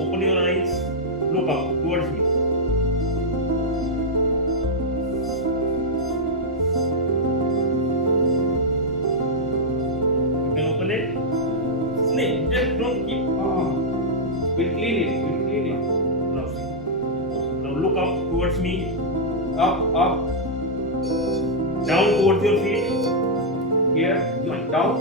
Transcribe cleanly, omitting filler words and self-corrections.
Open your eyes, look up towards me. You can open it. Snake, just don't keep. We'll clean it. We'll clean it. Now see. Now look up towards me. Up. Down towards your feet. Here. Down.